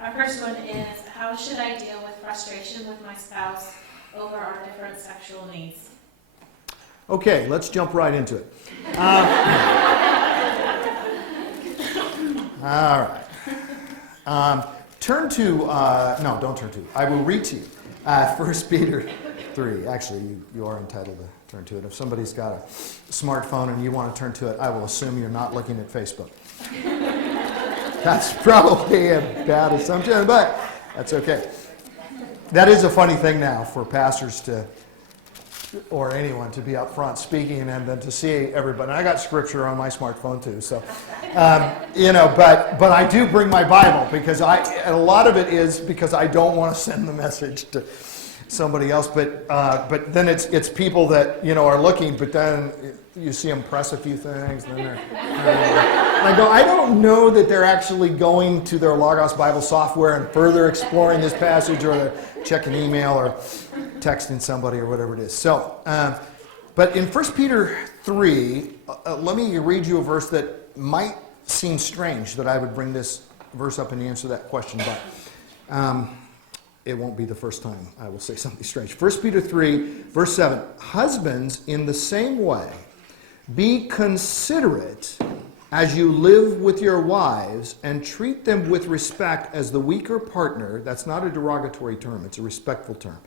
Our first one is, how should I deal with frustration with my spouse over our different sexual needs? Okay, let's jump right into it. All right. Turn to, no, don't turn to. I will read to you. 1 Peter 3. Actually, you are entitled to turn to it. If somebody's got a smartphone and you want to turn to it, I will assume you're not looking at Facebook. That's probably a bad assumption, but that's okay. That is a funny thing now for pastors to, or anyone to be up front speaking and then to see everybody. And I got scripture on my smartphone too, so but I do bring my Bible because a lot of it is because I don't want to send the message to somebody else. But then it's people that are looking, but then you see them press a few things, and then I go, I don't know that they're actually going to their Logos Bible software and further exploring this passage, or they're checking email or texting somebody or whatever it is. So, but in 1 Peter 3, let me read you a verse that might seem strange that I would bring this verse up and answer that question, but it won't be the first time I will say something strange. 1 Peter 3, verse 7, husbands, in the same way, be considerate as you live with your wives, and treat them with respect as the weaker partner. That's not a derogatory term, it's a respectful term.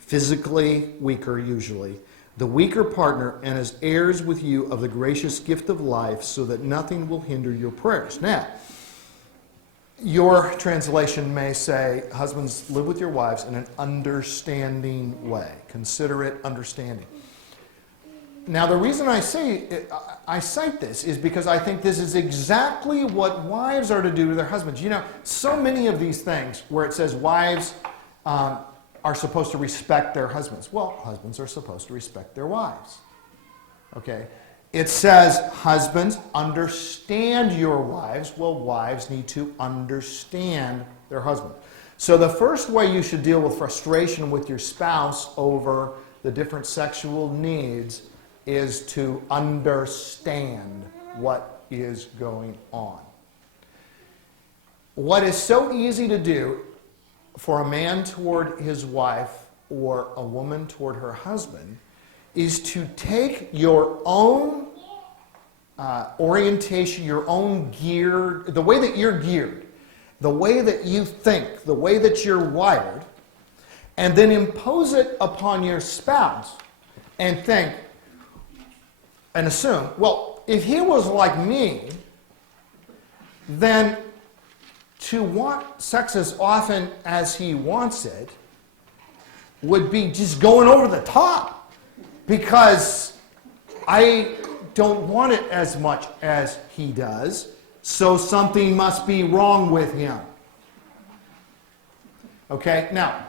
Physically weaker, usually. The weaker partner, and as heirs with you of the gracious gift of life, so that nothing will hinder your prayers. Now, your translation may say, husbands, live with your wives in an understanding way. Considerate, understanding. Now, the reason I cite this is because I think this is exactly what wives are to do to their husbands. So many of these things where it says wives are supposed to respect their husbands. Well, husbands are supposed to respect their wives. Okay? It says, husbands, understand your wives. Well, wives need to understand their husband. So the first way you should deal with frustration with your spouse over the different sexual needs is to understand what is going on. What is so easy to do for a man toward his wife or a woman toward her husband is to take your own orientation, your own gear, the way that you're geared, the way that you think, the way that you're wired, and then impose it upon your spouse and think, and assume, well, if he was like me, then to want sex as often as he wants it would be just going over the top, because I don't want it as much as he does, so something must be wrong with him. Okay? Now,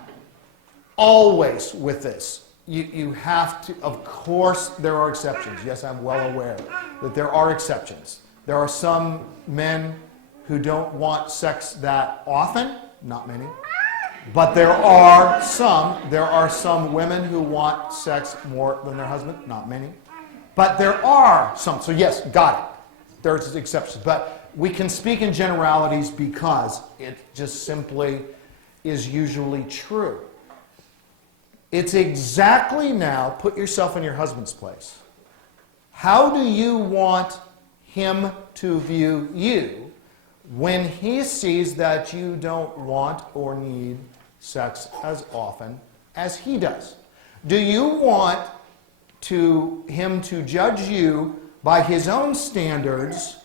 always with this, you have to, of course there are exceptions. Yes, I'm well aware that there are exceptions. There are some men who don't want sex that often, not many. But there are some women who want sex more than their husband, not many. But there are some, so yes, got it. There's exceptions. But we can speak in generalities because it just simply is usually true. It's exactly now, put yourself in your husband's place. How do you want him to view you when he sees that you don't want or need sex as often as he does? Do you want him to judge you by his own standards,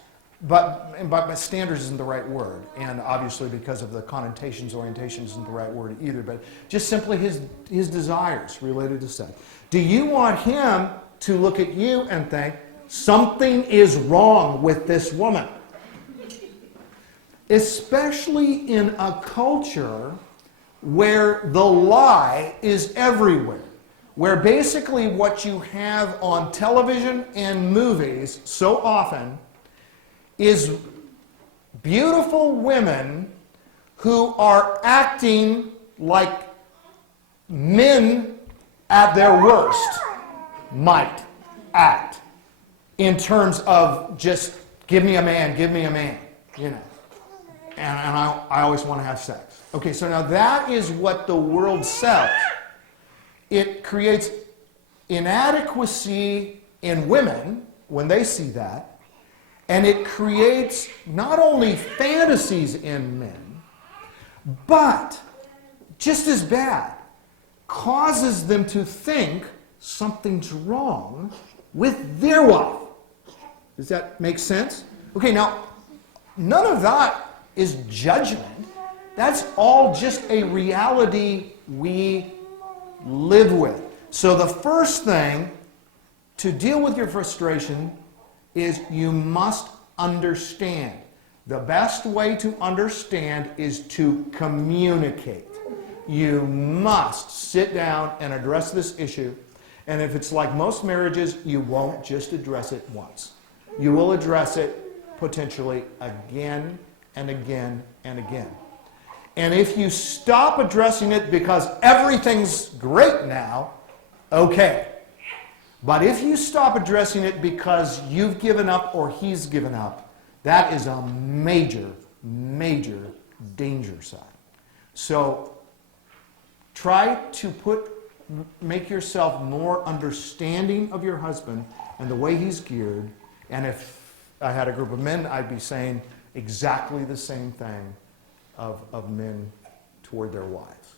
but standards isn't the right word, and obviously because of the connotations, orientation isn't the right word either, but just simply his desires related to sex? Do you want him to look at you and think, something is wrong with this woman? Especially in a culture where the lie is everywhere, where basically what you have on television and movies so often is beautiful women who are acting like men at their worst might act, in terms of just give me a man, I always want to have sex. Okay, so now that is what the world sells. It creates inadequacy in women when they see that, and it creates not only fantasies in men, but just as bad, causes them to think something's wrong with their wife. Does that make sense? Okay, now, none of that is judgment. That's all just a reality we live with. So the first thing to deal with your frustration is you must understand. The best way to understand is to communicate. You must sit down and address this issue. And if it's like most marriages, you won't just address it once. You will address it potentially again and again and again. And if you stop addressing it because everything's great now, okay. But if you stop addressing it because you've given up or he's given up, that is a major, major danger sign. So try to make yourself more understanding of your husband and the way he's geared. And if I had a group of men, I'd be saying exactly the same thing of men toward their wives.